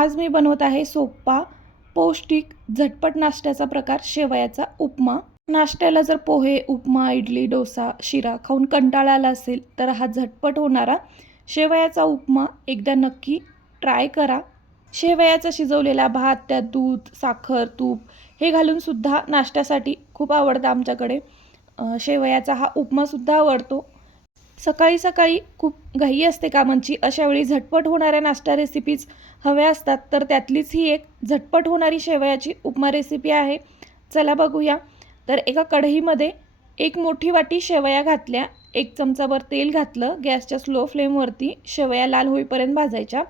आज मी बनवत आहे सोपा, पौष्टिक, झटपट नाश्त्याचा प्रकार शेवयाचा उपमा। नाश्त्याला जर पोहे, उपमा, इडली, डोसा, शिरा खाऊन कंटाळा आला असेल तर हा झटपट होणारा शेवयाचा उपमा एकदा नक्की ट्राय करा। शेवयाचा शिजवलेला भात, त्यात दूध, साखर, तूप हे घालून सुद्धा नाश्त्यासाठी खूप आवडतं आमच्याकडे। शेवयाचा हा उपमा सुद्धा आवडतो। सकाळी सकाळी खूप घाई असते कामांची, अशा वेळी झटपट होणाऱ्या नाश्ता रेसिपीज हव्या असतात, तर त्यातलीच ही एक झटपट होणारी शेवयाची उपमा रेसिपी आहे। चला बघूया। तर एका कढईमध्ये एक मोठी वाटी शेवया घातल्या, 1 चमचाभर तेल घातलं, गॅसच्या स्लो फ्लेमवरती शेवया लाल होईपर्यंत भाजायच्या।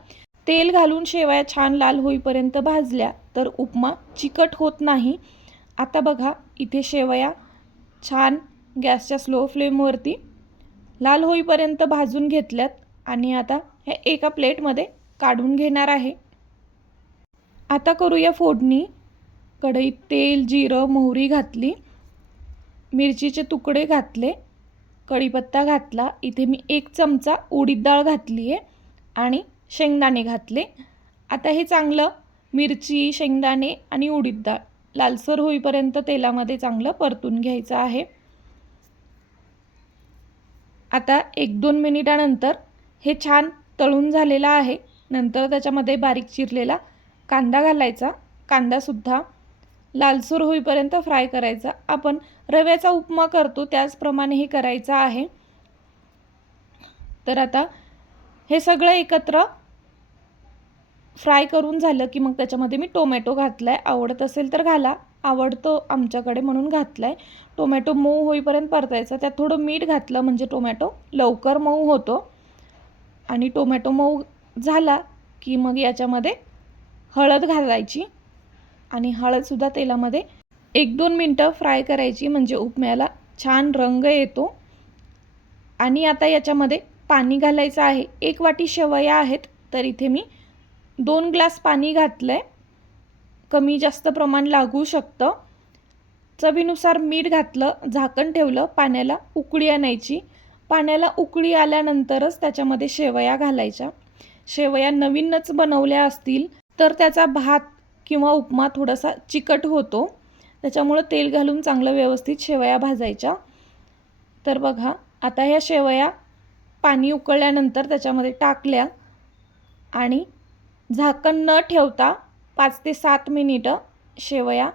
तेल घालून शेवया छान लाल होईपर्यंत भाजल्या तर उपमा चिकट होत नाही। आता बघा, इथे शेवया छान गॅसच्या स्लो फ्लेमवरती लाल होईपर्यंत भाजून घेतल्यात आणि आता हे एका प्लेटमध्ये काढून घेणार आहे। आता करूया फोडणी। कढईत तेल, जिरं, मोहरी घातली, मिरचीचे तुकडे घातले, कढीपत्ता घातला। इथे मी 1 चमचा उडीद डाळ घातली आहे आणि शेंगदाणे घातले। आता हे चांगलं मिरची, शेंगदाणे आणि उडीद डाळ लालसर होईपर्यंत तेलामध्ये चांगलं परतून घ्यायचं आहे। आता 1-2 मिनिटानंतर हे छान तळून झालेलं आहे। नंतर त्याच्यामध्ये बारीक चिरलेला कांदा घालायचा। कांदासुद्धा लालसर होईपर्यंत फ्राय करायचा। आपण रव्याचा उपमा करतो त्याचप्रमाणे हे करायचं आहे। तर आता हे सगळं एकत्र फ्राय करून झालं की मग त्याच्यामध्ये मी टोमॅटो घातलाय। आवडत असेल तर घाला, आवडतो आमच्याकडे म्हणून घातलाय। टोमॅटो मऊ होईपर्यंत परतायचा। त्यात थोडं मीठ घातलं म्हणजे टोमॅटो लवकर मऊ होतो। आणि टोमॅटो मऊ झाला की मग याच्यामध्ये हळद घालायची आणि हळदसुद्धा तेलामध्ये 1-2 मिनटं फ्राय करायची, म्हणजे उपम्याला छान रंग येतो। आणि आता याच्यामध्ये पाणी घालायचं आहे। 1 वाटी शेवया आहेत तर इथे मी 2 ग्लास पाणी घातलं आहे। कमी जास्त प्रमाण लागू शकतं। चवीनुसार मीठ घातलं, झाकण ठेवलं, पाण्याला उकळी आणायची। पाण्याला उकळी आल्यानंतरच त्याच्यामध्ये शेवया घालायच्या। शेवया नवीनच बनवल्या असतील तर त्याचा भात किंवा उपमा थोडासा चिकट होतो, त्याच्यामुळे तेल घालून चांगलं व्यवस्थित शेवया भाजायच्या। तर बघा, आता ह्या शेवया पाणी उकळल्यानंतर त्याच्यामध्ये टाकल्या आणि झाकण न ठेवता 5 ते 7 मिनिटं शेवया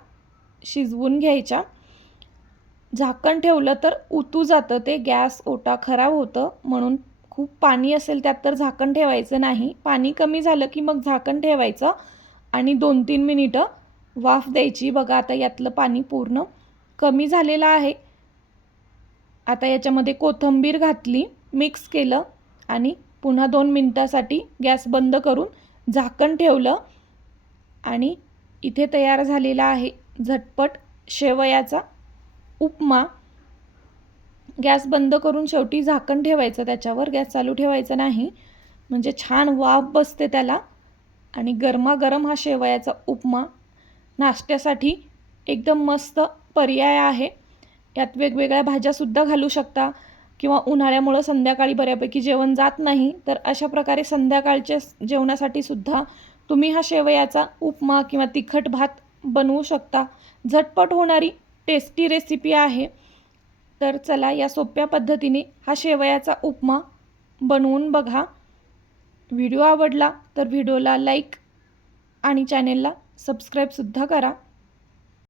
शिजवून घ्यायच्या। झाकण ठेवलं तर उतू जातं ते, गॅस ओटा खराब होतं, म्हणून खूप पाणी असेल त्यात तर झाकण ठेवायचं नाही। पाणी कमी झालं की मग झाकण ठेवायचं आणि 2-3 मिनिटं वाफ द्यायची। बघा, आता यातलं पाणी पूर्ण कमी झालेलं आहे। आता याच्यामध्ये कोथिंबीर घातली, मिक्स केलं आणि पुन्हा 2 मिनिटासाठी गॅस बंद करून झाकण ठेवलं आणि इथे तयार झालेला आहे झटपट शेवयाचा उपमा। गॅस बंद करून शेवटी झाकण ठेवायचं त्याच्यावर, गॅस चालू ठेवायचा नाही, म्हणजे छान वाफ बसते त्याला। आणि गरमागरम हा शेवयाचा उपमा नाश्त्यासाठी एकदम मस्त पर्याय आहे। यात वेगवेगळ्या भाज्यासुद्धा घालू शकता किंवा उन्हाळ्यामुळे संध्याकाळी बऱ्यापैकी जेवण जात नाही, तर अशा प्रकारे संध्याकाळच्या जेवणासाठी सुद्धा तुम्ही हा शेवयाचा उपमा किंवा तिखट भात बनवू शकता। झटपट होणारी टेस्टी रेसिपी आहे। तर चला, या सोप्या पद्धतीने हा शेवयाचा उपमा बनवून बघा। व्हिडिओ आवडला तर व्हिडिओला लाईक आणि चॅनेलला सबस्क्राईबसुद्धा करा।